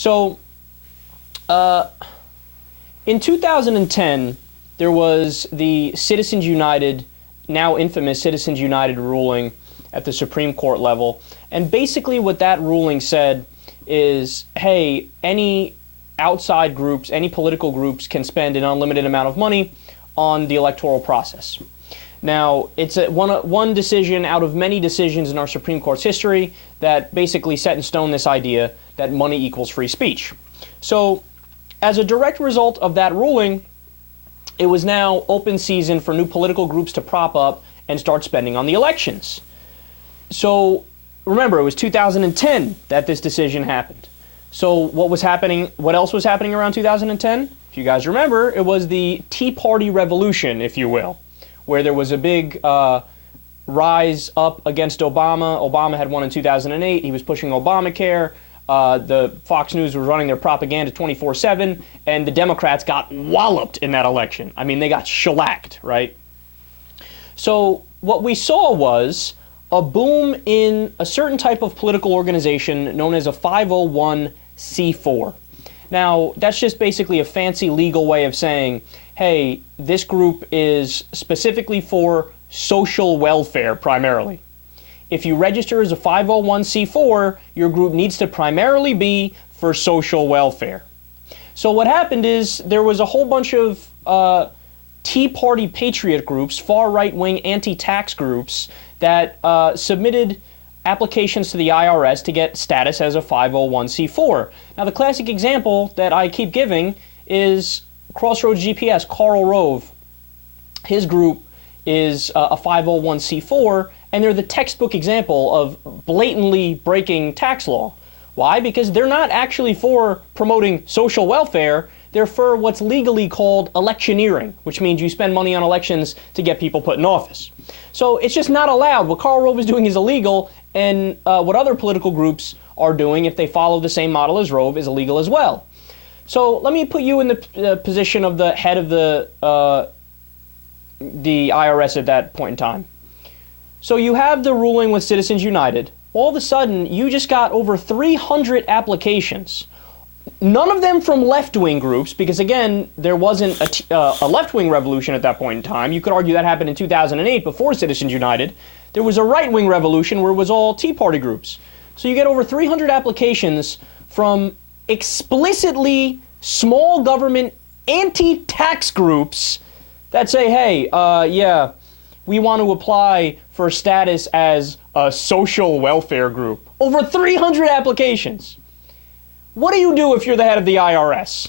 So, in 2010, there was the Citizens United, now infamous Citizens United ruling at the Supreme Court level. And basically what that ruling said is, hey, any outside groups, any political groups can spend an unlimited amount of money on the electoral process. Now, it's one decision out of many decisions in our Supreme Court's history that basically set in stone this idea that money equals free speech. So, as a direct result of that ruling, it was now open season for new political groups to prop up and start spending on the elections. So, remember, it was 2010 that this decision happened. So what else was happening around 2010? If you guys remember, it was the Tea Party revolution, if you will, where there was a big rise up against Obama. Obama had won in 2008. He was pushing Obamacare. The Fox News was running their propaganda 24/7, and the Democrats got walloped in that election. I mean, they got shellacked, right? So what we saw was a boom in a certain type of political organization known as a 501c4. Now, that's just basically a fancy legal way of saying, hey, this group is specifically for social welfare primarily. If you register as a 501c4, your group needs to primarily be for social welfare. So what happened is there was a whole bunch of Tea Party Patriot groups, far right-wing anti-tax groups, that submitted applications to the IRS to get status as a 501c4. Now, the classic example that I keep giving is Crossroads GPS, Karl Rove. His group is a 501c4, and they're the textbook example of blatantly breaking tax law. Why? Because they're not actually for promoting social welfare. They're for what's legally called electioneering, which means you spend money on elections to get people put in office. So it's just not allowed. What Karl Rove is doing is illegal, and what other political groups are doing, if they follow the same model as Rove, is illegal as well. So let me put you in the position of the head of the IRS at that point in time. So you have the ruling with Citizens United. All of a sudden, you just got over 300 applications. None of them from left-wing groups, because again, there wasn't a left-wing revolution at that point in time. You could argue that happened in 2008 before Citizens United. There was a right-wing revolution where it was all Tea Party groups. So you get over 300 applications from explicitly small government anti-tax groups that say, hey, yeah, we want to apply for status as a social welfare group. Over 300 applications. What do you do if you're the head of the IRS?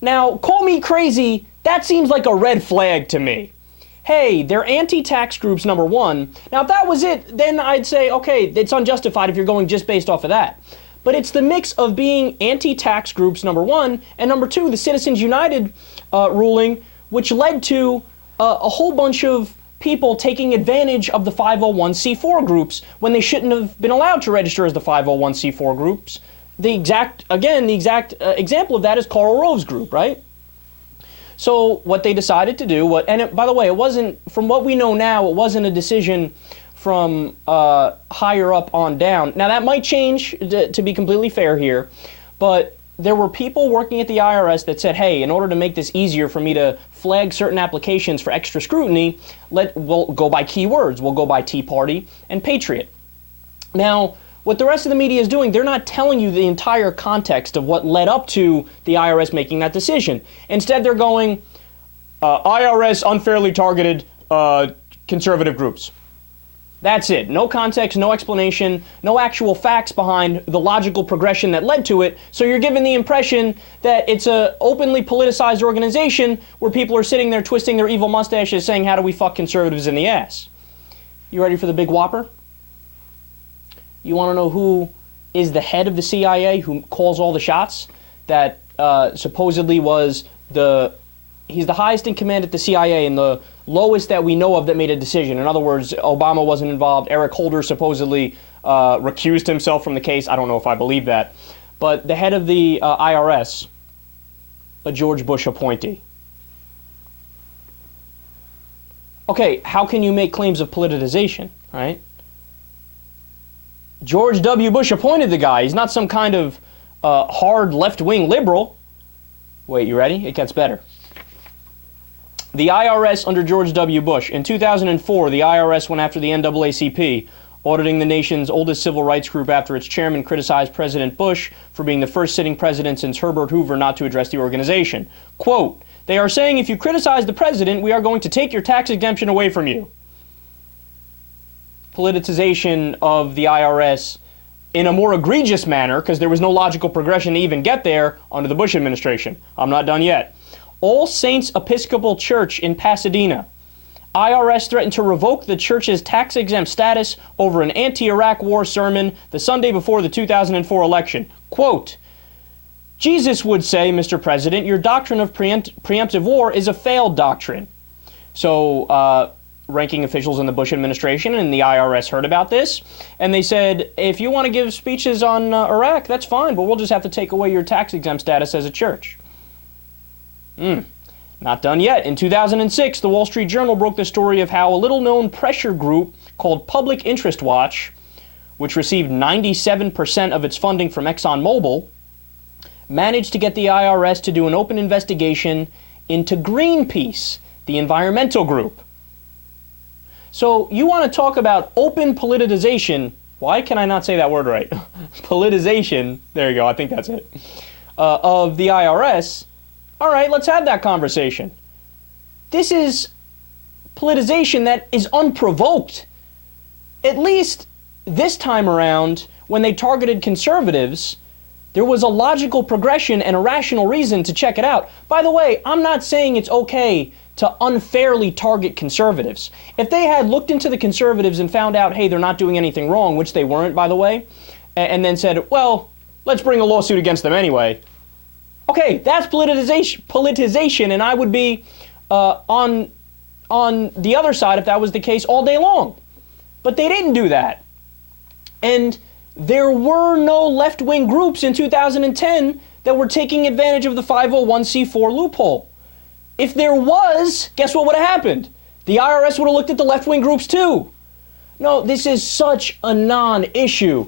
Now, call me crazy, that seems like a red flag to me. Hey, they're anti-tax groups, number one. Now, if that was it, then I'd say, okay, it's unjustified if you're going just based off of that. But it's the mix of being anti-tax groups, number one, and number two, the Citizens United ruling, which led to a whole bunch of people taking advantage of the 501c4 groups when they shouldn't have been allowed to register as the 501c4 groups. The exact example of that is Karl Rove's group, right? So what they decided to do, by the way, it wasn't, from what we know now, it wasn't a decision from higher up on down. Now that might change, to be completely fair here, but there were people working at the IRS that said, hey, in order to make this easier for me to flag certain applications for extra scrutiny, we'll go by keywords. We'll go by Tea Party and Patriot. Now, what the rest of the media is doing, they're not telling you the entire context of what led up to the IRS making that decision. Instead, they're going, IRS unfairly targeted conservative groups. That's it. No context, no explanation, no actual facts behind the logical progression that led to it. So you're given the impression that it's a openly politicized organization where people are sitting there twisting their evil mustaches saying, how do we fuck conservatives in the ass? You ready for the big whopper? You want to know who is the head of the CIA, who calls all the shots? That supposedly was he's the highest in command at the CIA and the lowest that we know of that made a decision. In other words, Obama wasn't involved. Eric Holder supposedly recused himself from the case. I don't know if I believe that. But the head of the IRS, a George Bush appointee. Okay, how can you make claims of politicization, right? George W. Bush appointed the guy. He's not some kind of hard left-wing liberal. Wait, you ready? It gets better. The IRS under George W. Bush. In 2004, the IRS went after the NAACP, auditing the nation's oldest civil rights group after its chairman criticized President Bush for being the first sitting president since Herbert Hoover not to address the organization. Quote, "They are saying if you criticize the president, we are going to take your tax exemption away from you." Politicization of the IRS in a more egregious manner, because there was no logical progression to even get there under the Bush administration. I'm not done yet. All Saints Episcopal Church in Pasadena. IRS threatened to revoke the church's tax-exempt status over an anti-Iraq war sermon the Sunday before the 2004 election. Quote, "Jesus would say, Mr. President, your doctrine of preemptive war is a failed doctrine." So, ranking officials in the Bush administration and the IRS heard about this, and they said, if you want to give speeches on Iraq, that's fine, but we'll just have to take away your tax-exempt status as a church. Not done yet. In 2006, the Wall Street Journal broke the story of how a little-known pressure group called Public Interest Watch, which received 97% of its funding from ExxonMobil, managed to get the IRS to do an open investigation into Greenpeace, the environmental group. So you want to talk about open politicization. Why can I not say that word right? Politicization, there you go, I think that's it, of the IRS. All right, let's have that conversation. This is politicization that is unprovoked. At least this time around, when they targeted conservatives, there was a logical progression and a rational reason to check it out. By the way, I'm not saying it's okay to unfairly target conservatives. If they had looked into the conservatives and found out, hey, they're not doing anything wrong, which they weren't, by the way, and then said, well, let's bring a lawsuit against them anyway. Okay, that's politicization, and I would be on the other side if that was the case all day long. But they didn't do that. And there were no left-wing groups in 2010 that were taking advantage of the 501c4 loophole. If there was, guess what would have happened? The IRS would have looked at the left-wing groups too. No, this is such a non-issue.